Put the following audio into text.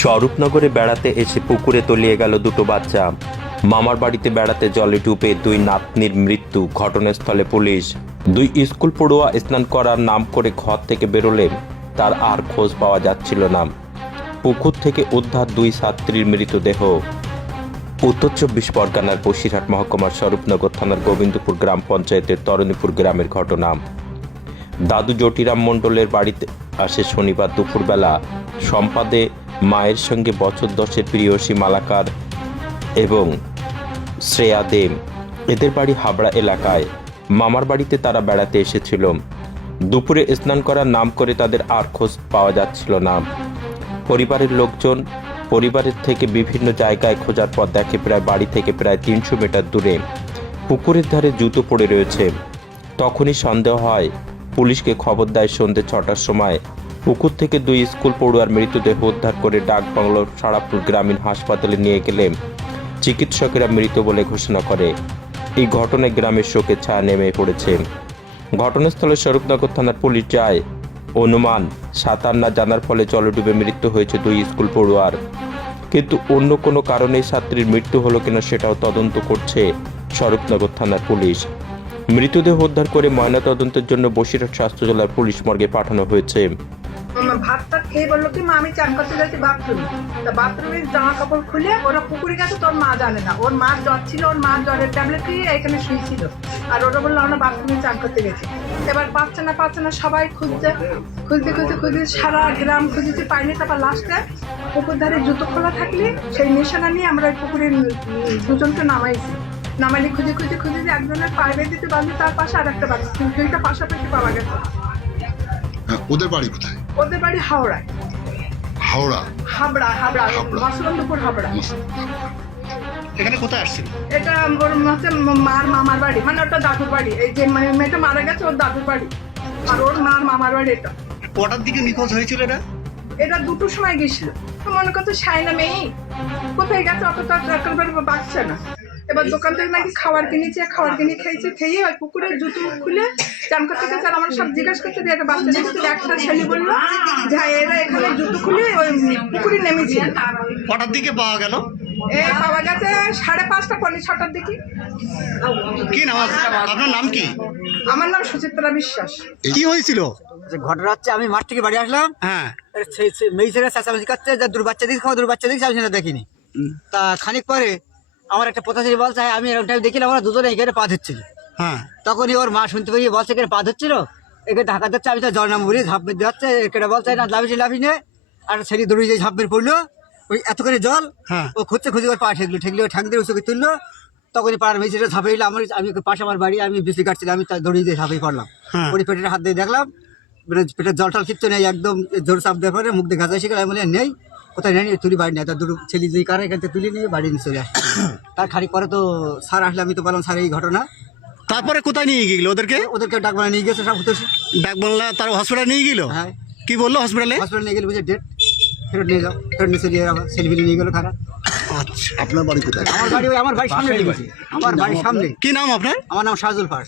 স্বরূপনগরে বেড়াতে এসে পুকুরে তলিয়ে গেল দুটো বাচ্চা। মামার বাড়িতে বেড়াতে জলে ডুবে দুই নাতনির মৃত্যু। ঘটনাস্থলে পুলিশ। দুই স্কুল পড়ুয়া স্নান করার নাম করে ঘর থেকে বেরোলে তার আর খোঁজ পাওয়া যাচ্ছিল না। পুকুর থেকে উদ্ধার দুই ছাত্রীর মৃতদেহ। উত্তর ২৪ পরগনার বসিরহাট মহকুমার স্বরূপনগর থানার গোবিন্দপুর গ্রাম পঞ্চায়েতের তরণীপুর গ্রামের ঘটনা। দাদু জটিরাম মণ্ডলের বাড়িতে আসে শনিবার দুপুরবেলা সম্পাদে মায়ের সঙ্গে বছর 10-এর প্রিয়সী মালাকার এবং শ্রেয়া দেব। এদের বাড়ি হাবড়া এলাকায়। মামার বাড়িতে তারা বেড়াতে এসেছিল। দুপুরে স্নান করার নাম করে তাদের আর খোঁজ পাওয়া যাচ্ছিল না। পরিবারের লোকজন পরিবারের থেকে বিভিন্ন জায়গায় খোঁজার পর দেখে বাড়ি থেকে প্রায় 300 মিটার দূরে পুকুরের ধারে জুতো পড়ে রয়েছে। তখনই সন্দেহ হয়, পুলিশকে খবর দেয়। সন্ধ্যে 6টার সময় পুকুর থেকে দুই স্কুল পড়ুয়ার মৃতদেহ উদ্ধার করে ডাকবাংলোর সারাপুর গ্রামীণ হাসপাতালে নিয়ে গেলে চিকিৎসকেরা মৃত বলে ঘোষণা করে। এই ঘটনায় গ্রামের শোকের ছায়া নেমে পড়েছে। ঘটনাস্থলে স্বরূপনগর থানার পুলিশ যায়। অনুমান সাঁতার না জানার ফলে জলে ডুবে মৃত্যু হয়েছে দুই স্কুল পড়ুয়ার, কিন্তু অন্য কোনো কারণে ছাত্রীর মৃত্যু হলো কিনা সেটাও তদন্ত করছে স্বরূপনগর থানার পুলিশ। মৃতদেহ উদ্ধার করে ময়নাতদন্তের জন্য বসিরহাট স্বাস্থ্য জেলার পুলিশ মর্গে পাঠানো হয়েছে। ভাতটা খেয়ে বললো কি মা আমি চান করতে যাচ্ছি বাথরুমে। তা বাথরুমের জামা কাপড় খুলে ওরা পুকুরে গেছে, তোর মা জানে না। ওর মার জ্বর ছিল, ওর মার জ্বরের ট্যাবলেট দিয়ে এখানে শুয়েছিল। আর ওরা বললো আমরা বাথরুমে চান করতে গেছি। এবার পাচ্ছে না সবাই খুঁজতে সারা গ্রাম খুঁজেছি, পাইনি। তারপর লাস্টে পুকুর ধারে জুতো খোলা থাকলে সেই নিশানা নিয়ে আমরা ওই পুকুরে দুজনকে নামাইলি খুঁজে একজনের পায়ে দিতে বাঁধি, তার পাশে আর একটা বাচ্চা, দুইটা পাশাপাশি পাওয়া গেছে। ওদের বাড়ি কোথায়? ওদের বাড়ি হাবড়া। মসলন্দপুর হাবড়া। এখানে কোথায় আসছিল? এটা ওর মার মামার বাড়ি, মানে ওটা দাদুর বাড়ি। এই যে মেয়েটা মারা গেছে ওর দাদুর বাড়ি, আর ওর মার মামার বাড়ি। এটা কটার দিকে নিখোঁজ হয়েছিল? এটা 2টোর সময় গেছিল। তো মনে করতো সাইনা মেয়ে কোথায় গেছে, অতটা একেবারে বাঁচছে না। এবার দোকান থেকে নাকি খাবার কিনে খেয়েছে। খেয়ে ওই পুকুরে জুতো খুলে চান করতে গেছে। আর আমরা সব জিজ্ঞাসা করতে দিয়ে একটা বাচ্চা দেখতে, একটা ছেলে বললো যে এরা এখানে জুতো খুলে ওই পুকুরে নেমেছিল। কটার দিকে পাওয়া গেল? পাওয়া গেছে 5:30 পৌনে 6টার দিকে। কি নাম আপনার? নাম কি? আমার নাম সুচিত্রা বিশ্বাস। কি হয়েছিল? যে ঘটনা হচ্ছে, আমি মাঠ থেকে বাড়ি আসলাম। হ্যাঁ, মেয়ে ছেলে চেঁচামেচি করছে যে দূর বাচ্চা দেখছি, আমি সেটা দেখিনি। তা খানিক পরে আমার একটা পথচারী বলছে আমি এরকম টাইম দেখিলাম ওরা দুজনে এখানে পা ধুচ্ছিল। হ্যাঁ, তখনই ওর মা শুনতে পেয়ে বলছে এখানে পা ধুচ্ছিল, এখানে ঢাকা দিচ্ছে। আমি তো জল নাম বলি ঝাঁপ মেরে যাচ্ছে, এখানে বলছে না লাভি নে। আর ছেলে দৌড়ে যে ঝাঁপ মেরে পড়লো, ওই এত করে জল। হ্যাঁ, ও খুঁজে ওর পা ঠেকলো ঠ্যাং দিয়ে উঁচুকে তুললো। তখনই পাড়ার মেয়েছিটা ঝাঁপে এলো। আমি পাশে আমার বাড়ি, আমি বিসি কাটছিলাম, আমি দৌড়িয়ে দিয়ে ঝাঁপে পড়লাম। ওই পেটের হাত দিয়ে দেখলাম পেটের জল টল কিচ্ছু নেই, একদম জোর চাপ দেওয়ার পরে মুখ দিয়ে ঘাঁচা শিখে আমি বলে নেই, কোথায় নেই তুলি বাড়ি নেই। তার দুটো ছেলে দুই কারে এখান থেকে তুলে নিয়ে বাড়ি নিয়ে চলে আসছে। তার খানিক পরে তো স্যার আসলে, আমি তো বললাম স্যার এই ঘটনা। তারপরে কোথায় নিয়ে গেল ওদেরকে? ডাকবাংলা নিয়ে গেছে সব হুতোষী। ডাকবাংলা তার হসপিটালে নিয়ে গেল? হ্যাঁ। কি বললো হসপিটালে? নিয়ে গেলে বুঝে ডেট ফেরত নিয়ে যাও, ফেরত নিয়ে চলে আবার ছেলেপিলে নিয়ে গেলো খারাপ। আচ্ছা, আপনার বাড়ি কোথায়? আমার বাড়ির সামনে। আমার বাড়ির সামনে। কি নাম আপনার? আমার নাম শাহজুল ফার।